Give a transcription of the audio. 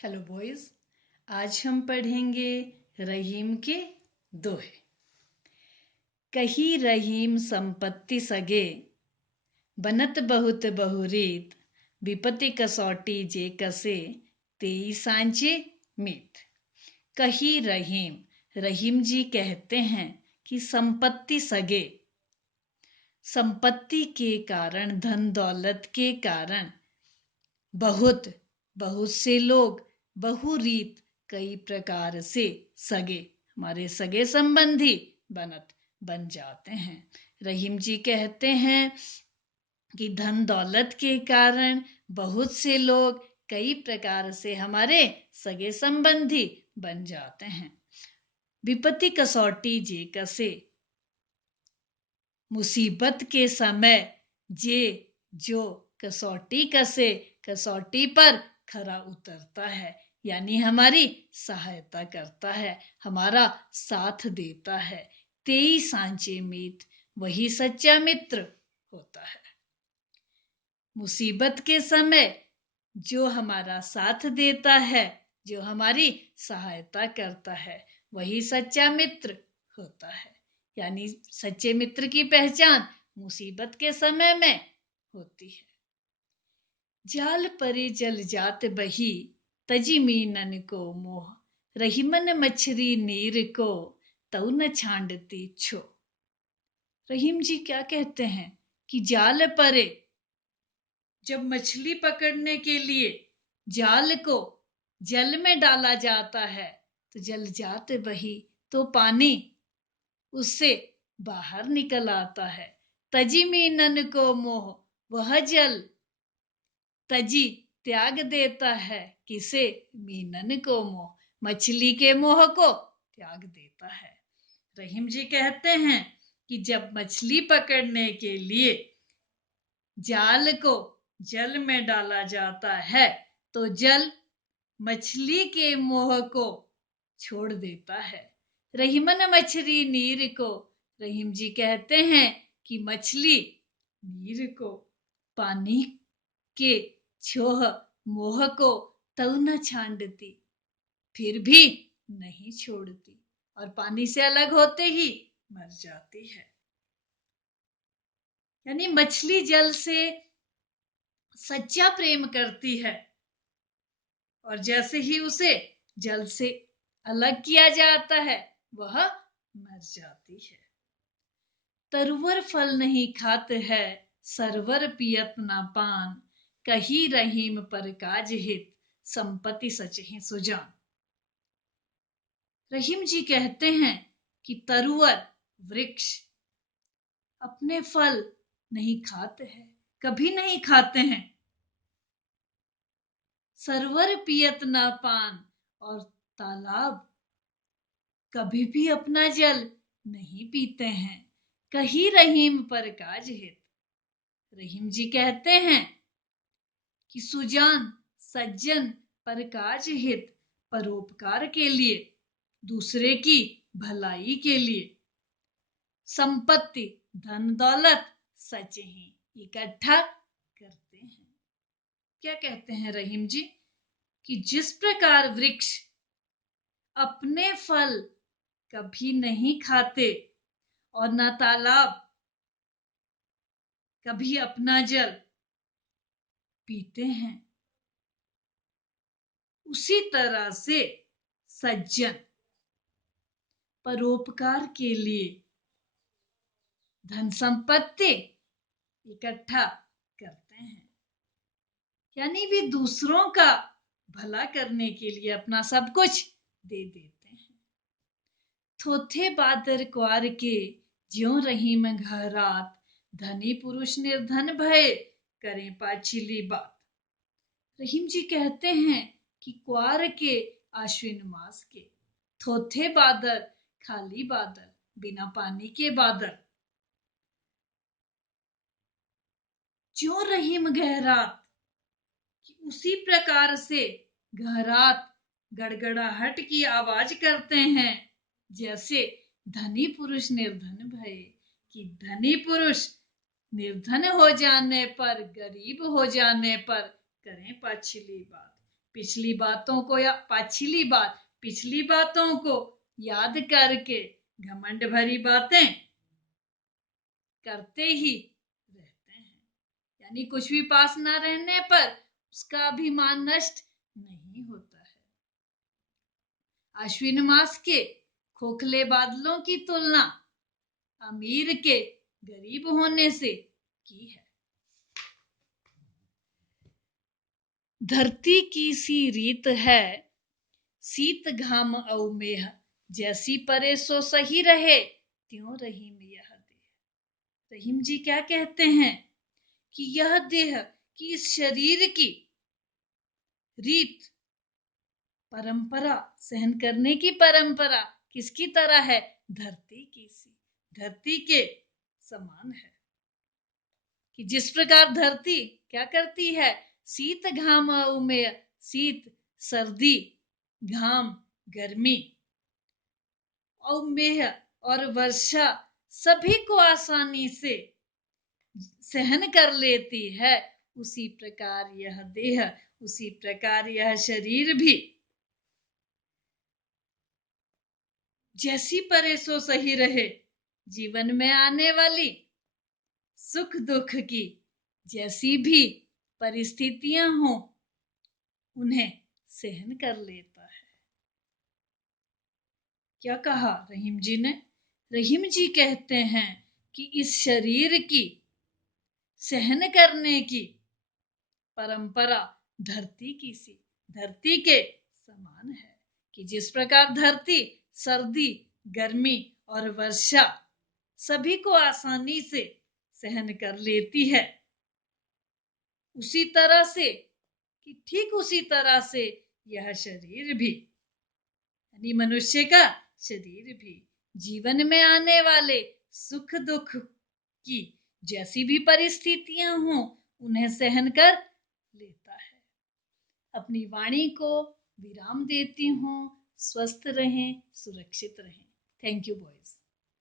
Hello boys. आज हम पढ़ेंगे रहीम के दोहे। कही रहीम संपत्ति सगे, बनत बहुत बहुरीत, विपत्ति कसौटी जे कसे, तेई सांचे मीत। कही रहीम, रहीम जी कहते हैं कि संपत्ति सगे, संपत्ति के कारण, धन दौलत के कारण बहुत बहुत से लोग बहुरीत कई प्रकार से सगे, हमारे सगे संबंधी बन जाते हैं। रहीम जी कहते हैं कि धन दौलत के कारण बहुत से लोग कई प्रकार से हमारे सगे संबंधी बन जाते हैं। विपत्ति कसौटी जे कसे, मुसीबत के समय जे जो कसौटी कसे, कसौटी पर खरा उतरता है, यानी हमारी सहायता करता है, हमारा साथ देता है। तेई सांचे मीत, वही सच्चा मित्र होता है। मुसीबत के समय जो हमारा साथ देता है, जो हमारी सहायता करता है, वही सच्चा मित्र होता है। यानी सच्चे मित्र की पहचान मुसीबत के समय में होती है। जाल परे जल जात बही, तजी मीनन को मोह, रहीमन मछरी नीर को, तऊ न छांडती छो। रहीम जी क्या कहते हैं कि जाल परे, जब मछली पकड़ने के लिए जाल को जल में डाला जाता है तो जल जाते बही, तो पानी उससे बाहर निकल आता है। तजी मीनन को मोह, वह जल तजी त्याग देता है, किसे? मीनन को मोह, मछली के मोह को त्याग देता है। रहीम जी कहते हैं कि जब मछली पकड़ने के लिए जाल को जल में डाला जाता है तो जल मछली के मोह को छोड़ देता है। रहीमन मछली नीर को, रहीम जी कहते हैं कि मछली नीर को, पानी के छोह मोह को तऊ न छांडती, फिर भी नहीं छोड़ती और पानी से अलग होते ही मर जाती है। यानी मछली जल से सच्चा प्रेम करती है और जैसे ही उसे जल से अलग किया जाता है वह मर जाती है। तरुवर फल नहीं खाते है, सरवर पियत ना पान, कही रहीम पर काज हित, संपत्ति सचहि सुजान। रहीम जी कहते हैं कि तरुवर वृक्ष अपने फल नहीं खाते हैं, कभी नहीं खाते हैं। सरवर पियत ना पान, और तालाब कभी भी अपना जल नहीं पीते हैं। कही रहीम पर काज हित, रहीम जी कहते हैं कि सुजान सज्जन पर काज हित, परोपकार के लिए, दूसरे की भलाई के लिए, संपत्ति धन दौलत सच ही इकट्ठा करते हैं। क्या कहते हैं रहीम जी कि जिस प्रकार वृक्ष अपने फल कभी नहीं खाते और न तालाब कभी अपना जल पीते हैं, उसी तरह से सज्जन परोपकार के लिए धन संपत्ति इकट्ठा करते हैं। यानी वे दूसरों का भला करने के लिए अपना सब कुछ दे देते हैं। थोथे बादर क्वार के, ज्यों रहीम घरात, धनी पुरुष निर्धन भय, करें पाछिली बात। रहीम जी कहते हैं कि क्वार के आश्विन मास के, थोथे बादल खाली बादल, बिना पानी के बादल, ज्यों रहीम गहरात, कि उसी प्रकार से गहरात गड़गड़ाहट की आवाज करते हैं, जैसे धनी पुरुष निर्धन भय, कि धनी पुरुष निर्धन हो जाने पर, गरीब हो जाने पर करें पाछिली बात, पिछली बातों को या पिछली बातों को याद करके घमंड भरी बातें करते ही रहते हैं। यानी कुछ भी पास ना रहने पर उसका अभिमान नष्ट नहीं होता है। आश्विन मास के खोखले बादलों की तुलना अमीर के गरीब होने से की है। धरती की सी रीत है, शीत घाम औ मेह, जैसी परे सो सही रहे, त्यों रहीम यह देह। रहीम जी क्या कहते हैं कि यह देह की इस शरीर की रीत, परंपरा, सहन करने की परंपरा किसकी तरह है? धरती की सी, धरती के समान है। कि जिस प्रकार धरती क्या करती है? शीत घाम में, शीत सर्दी, घाम गर्मी, और मेह और वर्षा सभी को आसानी से सहन कर लेती है, उसी प्रकार यह देह, उसी प्रकार यह शरीर भी जैसी परे सो सही रहे, जीवन में आने वाली सुख दुख की जैसी भी परिस्थितियां हों उन्हें सहन कर लेता है। क्या कहा रहीम जी ने? रहीम जी कहते हैं कि इस शरीर की सहन करने की परंपरा धरती की सी, धरती के समान है। कि जिस प्रकार धरती सर्दी, गर्मी और वर्षा सभी को आसानी से सहन कर लेती है, उसी तरह से, कि ठीक उसी तरह से यह शरीर भी, यानी मनुष्य का शरीर भी जीवन में आने वाले सुख दुख की जैसी भी परिस्थितियां हों उन्हें सहन कर लेता है। अपनी वाणी को विराम देती हूँ। स्वस्थ रहें, सुरक्षित रहें। Thank you boys.